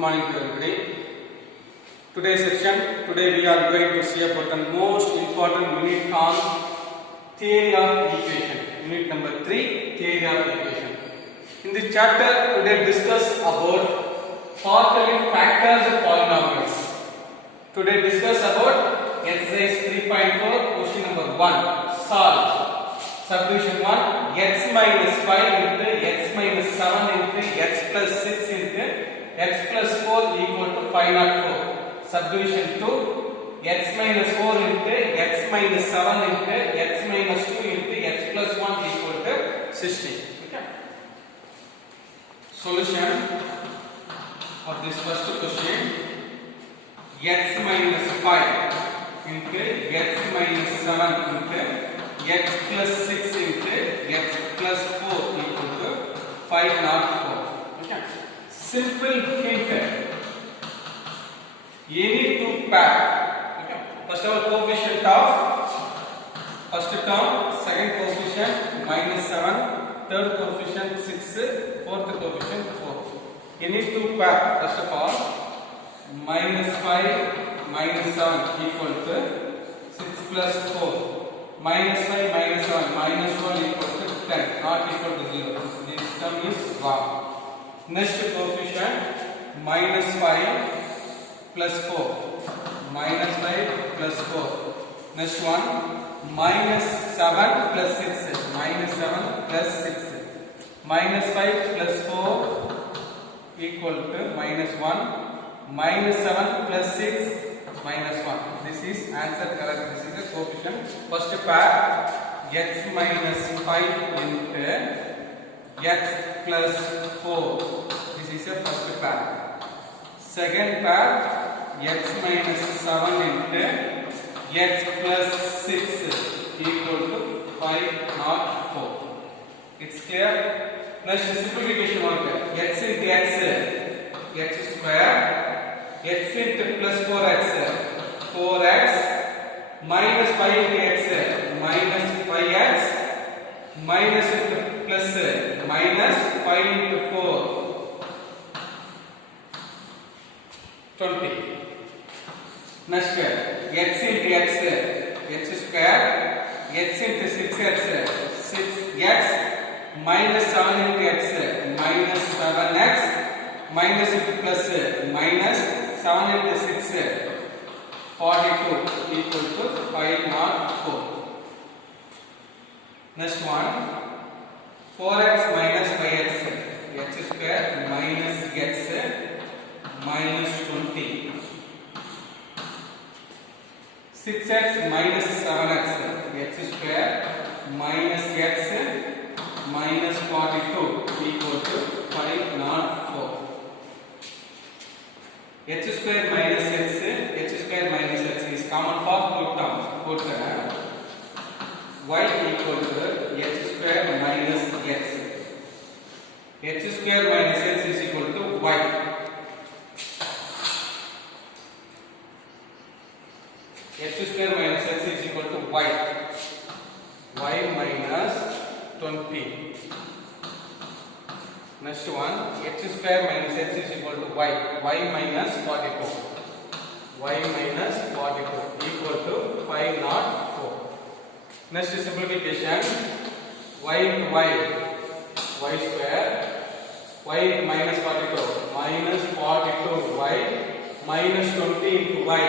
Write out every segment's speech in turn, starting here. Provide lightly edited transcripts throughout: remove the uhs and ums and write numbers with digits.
morning to everybody. Today's section, today we are going to see about the most important unit on theory of equation. Unit number 3, theory of equation. In this chapter, today discuss about partially factors of polynomials. Today discuss about exercise 3.4, question number 1. Solve. Subdivision 1, x minus 5 into x minus 7 into x plus 6 into x plus 4 equal to 504. Subdivision 2, x minus 4 into x minus 7 into x minus 2 into x plus 1 equal to 60. Okay. Solution of this first question, x minus 5 into x minus 7 into x plus 6 into x plus 4 equal to 504. Okay. Simple hint. Any two pair. Okay. First of all, coefficient of first term, second coefficient minus 7, third coefficient 6, fourth coefficient 4. Any two pair. First of all, minus 5 minus 7 equal to 6 plus 4. Minus 5 minus 7 minus 1 equal to 10, not equal to 0. This term is wrong. Next coefficient minus 5 plus 4. Minus 5 plus 4. Next one minus 7 plus 6. Minus 7 plus 6. Minus 5 plus 4 equal to minus 1. Minus 7 plus 6. Minus 1. This is answer correct. This is the coefficient. First pair x minus 5 into x plus 4. This is the first pair. Second pair x minus 7 into x plus 6 equal to 504. It's clear? Plus simplification work. X into x square. X into plus 4x, 4x minus 5 into x, minus 5x minus into plus, minus 5 into 4, 20. Next, x into x square, x into 6x, 6x minus 7 into x, minus 7x minus into plus, minus 7 into 6, 42 equal to 504. Next one, 4x minus 5x, x square minus x minus 20. 6x minus 7x, x square minus x minus 42 equal to 504. H square minus x square minus x is common for two terms. Put y equal to h square minus x. H square minus x is equal to y. H square minus x is equal to y. Y minus 20. Next one, x square minus x is equal to y. Y minus 42. Y minus 42 equal to 504. Next simplification, y into y square, y into minus 42, minus 42y, minus 20 into y,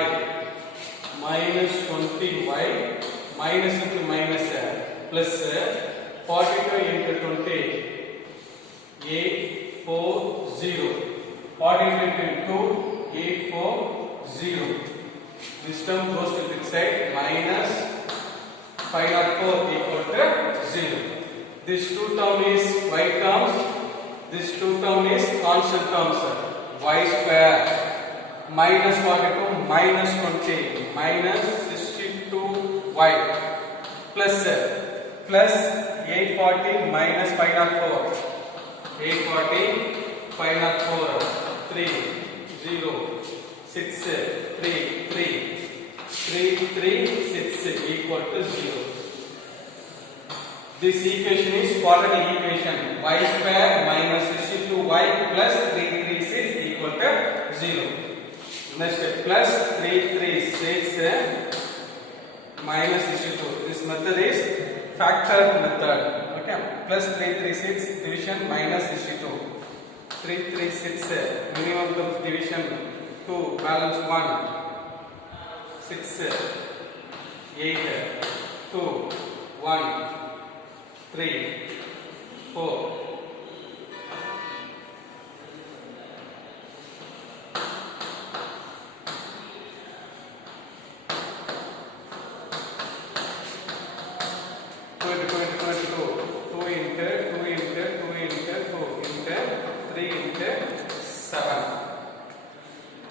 minus 20y, minus into minus, plus 42 into 20. 840. 42 into 2, 840. This term goes to this side, minus 504 equal to 0. This two term is y terms. This two term is constant terms. Y square minus 42 minus 20 minus 62y plus 840 minus 504. 840, 504, 3, 0, 6, 3, 3, 3, 3, 6 equal to 0. This equation is quadratic equation. Y square minus 62y plus 336 equal to 0. Next plus 3 3 6 minus 62. This method is factored method. Okay, plus 3 3 6 division minus 62. 3 3 6 minimum of division 2 balance 1 6 8 2 1 3 4.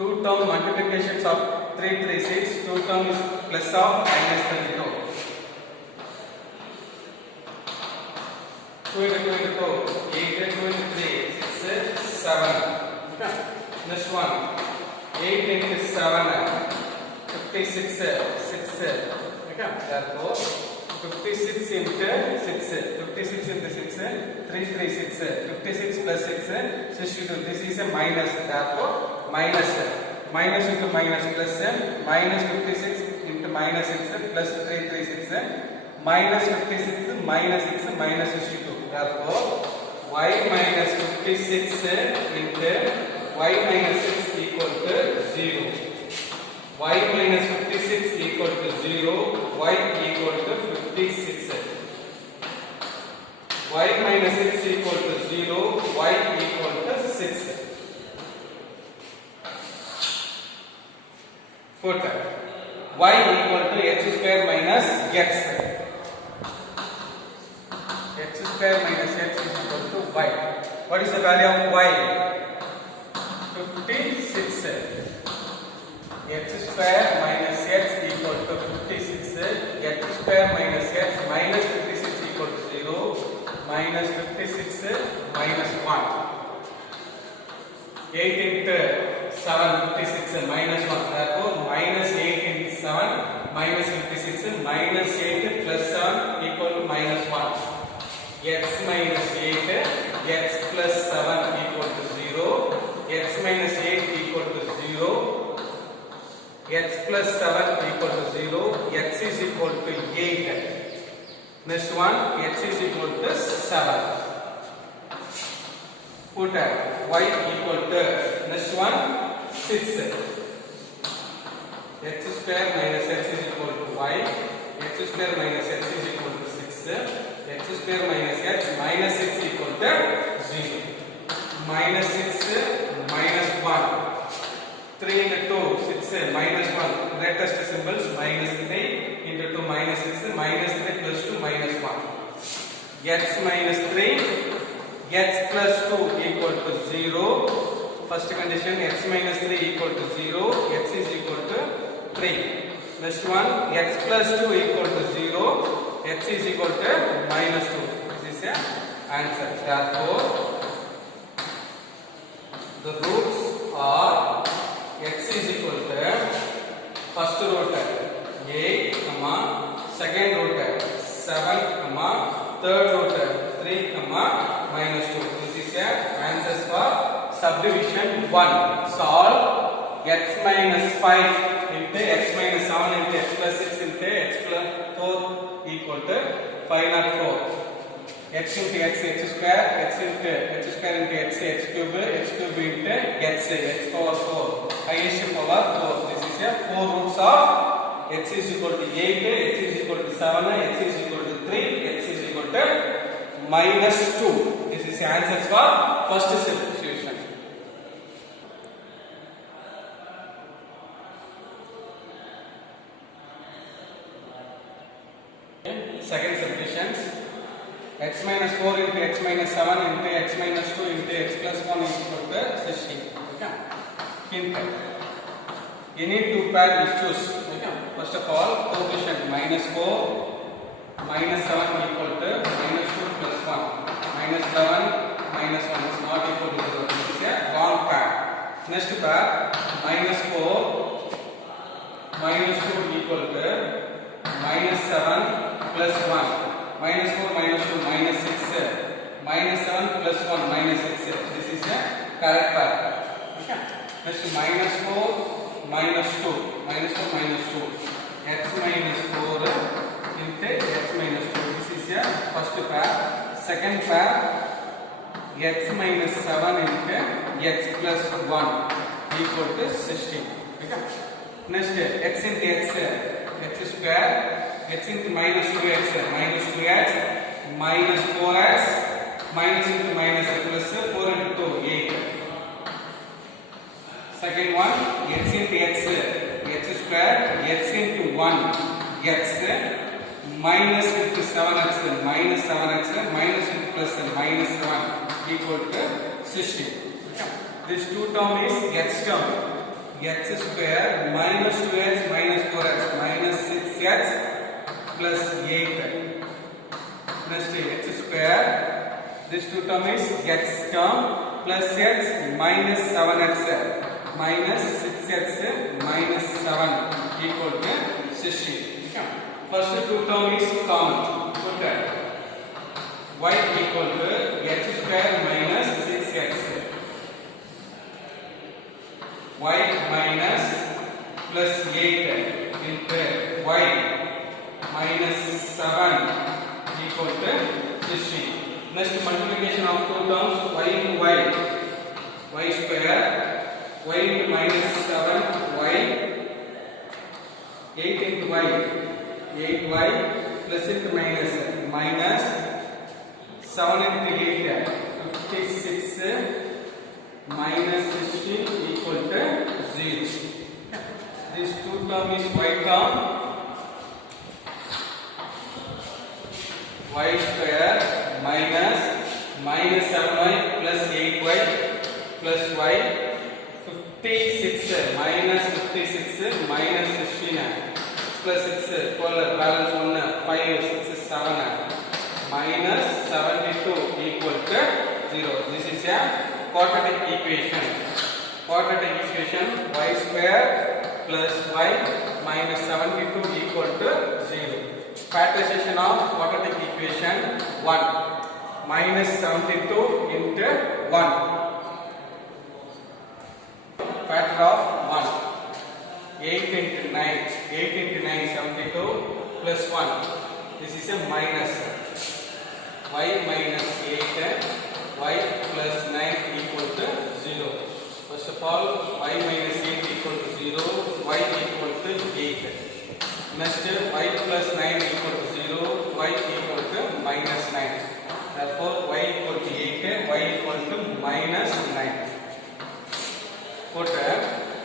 Two term multiplications of 3 3 6. Two term is plus of minus 32. 2 into 8 23 6 7. Next one 8 into 7 56 6. Okay, therefore 56 into 6 56 into 6 3 3 6 56 plus 6 62. This is a minus, therefore minus into minus plus minus 56 into minus 6 plus 3 3 6 minus 56 minus 6 minus 62. Therefore y minus 56 into y minus 6 equal to 0. Y minus 56 equal to 0. Y equal to 56. Y minus 6 equal to 0. Y equal to 6. Put y equal to x square minus x. X square minus x is equal to y. What is the value of y? 56. X square minus x equal to 56. X square minus x minus 56 equal to 0. Minus 56 minus 1. 8 into 7 56 minus 1. Therefore minus 8 into 7 minus 56 minus 8 plus 7 equal to minus 1. X minus 8 x plus 7 equal to 0. X minus 8 equal to 0. X plus 7 equal to 0. X is equal to 8. Next one, x is equal to 7. Put y equal to, next one, 6. X square minus x is equal to y. X square minus x is equal to 6. X square minus x minus 6 equal to 0. Minus 6 minus 1. 3 into 2, 6 minus 1. Greatest symbols minus 3 into 2 minus 6. Minus 3 plus 2 minus 1. X minus 3. X plus 2 equal to 0. First condition, x minus 3 equal to 0. X is equal to 3. Next one, x plus 2 equal to 0. X is equal to minus 2. This is the answer. Therefore, the roots are x is equal to first root 8, second root 7, third root 3, minus 2. This is the answers for subdivision 1. Solve x minus 5 into x minus 7 into x plus 6 into x plus 4 equal to 504. X into x square, x square into x cube into x power 4. Highest power 4. This is a 4 roots of x is equal to 8, x is equal to 7, x is equal to 3, x is equal to minus 2. This is the answers for first substitution. Second substitutions. X minus 4 into x minus 7 into x minus 2 into x plus 1 is equal to 16. Okay. Hint. Any two pair is choose. Okay. First of all, coefficient minus 4, minus 7 equal to minus 2 plus 1. Minus 11, minus 1 is not equal to 0. This is a wrong pair. Next pair, minus 4, minus 2 equal to minus 7 plus 1. Minus 4 minus 2 minus 6. Minus 7 plus 1 minus 6. This is a correct pair. Okay. Next minus 4 minus 2 minus 4 minus 2 x minus 4 into x minus 2. This is a first pair. Second pair x minus 7 into x plus 1 equal to 16. Okay. Next x into x square, x into minus 2x minus 4x minus into minus plus 4 into 8. Second one x into x square, x into 1 x minus into 7x minus 7x minus into plus minus 7 equal to 16. Okay. This two term is x term. X square minus 2x minus 4x minus 6x plus 8. Next x square. This two term is x term plus x minus 7x minus 6x minus 7 equal to 60. Okay. First two term is common. Put y equal to x square minus 6x. Y minus plus 8 into y minus 7 equal to 60. Next multiplication of two terms y into y square, y into minus 7 y, 8 into y, 8y plus into minus 7 into 8 56 minus 60 equal to 0. This two term is y term. Y square minus 7y plus 8y plus y 56 minus 56 minus 16 plus 6 12 balance 1 5 6 7 minus 72 equal to 0. This is a quadratic equation. Quadratic equation y square plus y minus 72 equal to 0. Factorization of quadratic equation 1 minus 72 into 1. Factor of 1 8 into 9 72 plus 1. This is a minus y minus 8 y plus 9 equal to 0. First of all y minus 8 equal to 0, y equal to 8. Next y plus 9 equal to 0, y equal to minus 9. Therefore y equal to 8, y equal to minus 9. Put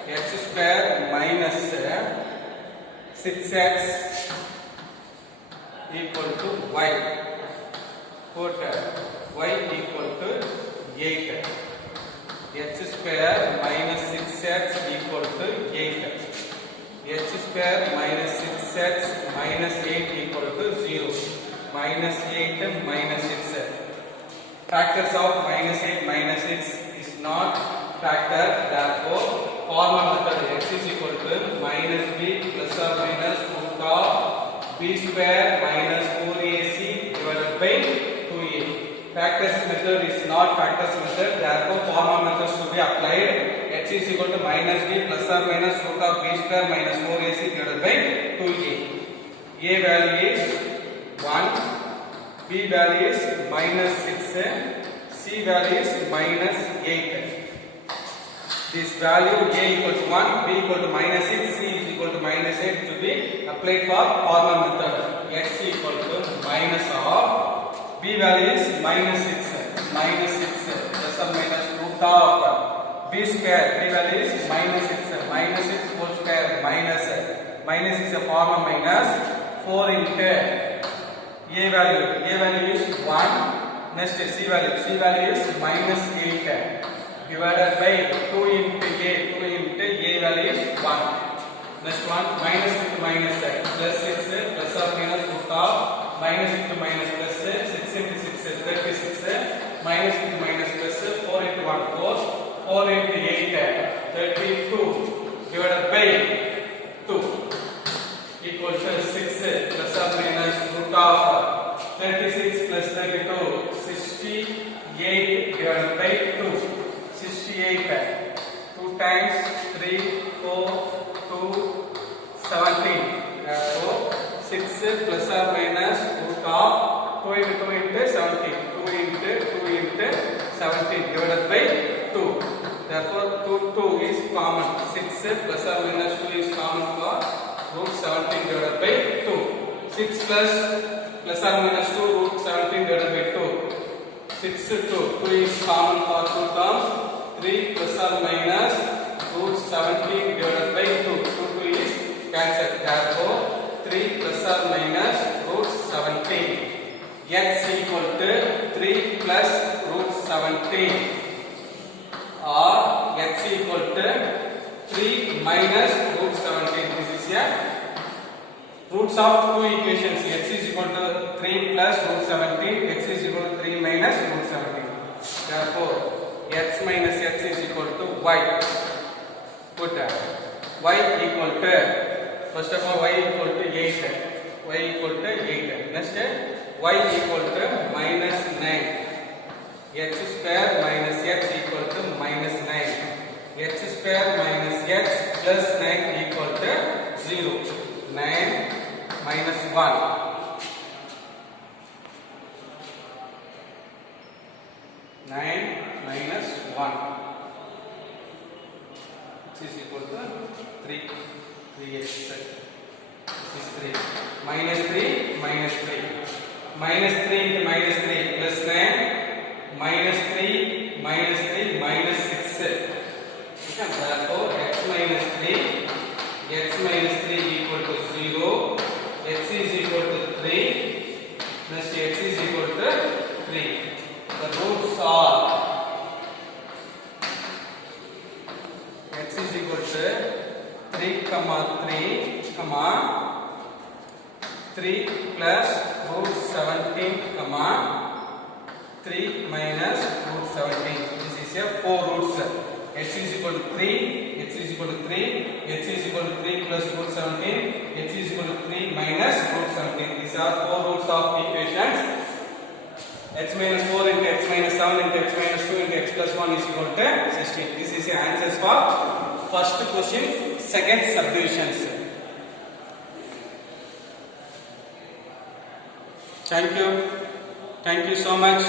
x square minus 6x equal to y. Put y equal to 8. X square minus 6x equal to 8. X square minus 6x minus 8 equal to 0. Minus 8 minus 6. Factors of minus 8 minus 6 is not factor. Therefore, formal method x is equal to minus b plus or minus root of b square minus 4ac divided by 2a. Factors method is not factors method. Therefore, formal methods to be applied. X is equal to minus b plus or minus root of b square minus 4ac divided by 2a. A value is 1, b value is minus 6, c value is minus 8. This value a equal to 1, b equal to minus 6, c is equal to minus 8 to be applied for formal method. X equal to minus of b value is minus 6 plus or minus root of b square, b value is minus 6 whole square minus is a form of minus 4 into a value is 1. Next c value is minus 8 divided by 2 into a value is 1. Next one minus into minus plus 6 plus or minus root of minus into minus plus 6 into 6 36 minus into minus plus 4 into 1 4 into 8 32 divided by 2 equal to 6 plus or minus root of 36 plus 32 68 divided by 2 68 2 times times 3, 4, 2, 17. Therefore, 6 plus or minus root of 2 into 2 into 17. 2 into 2 into 17 divided by 2. Therefore, 2 is common. 6 plus or minus 2 is common for root 17 divided by 2. 6 plus or minus 2 root 17 divided by 2. 6 to 2 is common for 2 terms. 3 plus or minus root 17 divided by 2. 2 is cancelled. Therefore, 3 plus or minus root 17. X equal to 3 plus root 17. Or x equal to 3 minus root 17. This is a roots of two equations. X is equal to 3 plus root 17. X is equal to 3 minus root 17. Therefore, x minus x is equal to y. Put y equal to, first of all, y equal to 8. Y equal to 8. Next, y equal to minus 9. X square minus x equal to minus 9. X square minus x plus 9 equal to 0. 9 minus 1. 9 minus 1. This is equal to 3. 3x. This is 3. Minus 3, minus 3. Minus 3 into minus 3 plus 9. Minus 3, minus 3, minus 6. Therefore, x minus 3 equal to 0. X is equal to 3. Plus x is equal to 3. The roots are x is equal to 3, 3 plus root 17, 3 minus root 17. This is a 4 roots. X is equal to 3, x is equal to 3, x is equal to 3 plus root 17, x is equal to 3 minus root 17. These are 4 roots of equations. X minus 4 into x minus 7 into x minus 2 into x plus 1 is equal to 16. This is the answers for first question, second subdivisions. Thank you so much.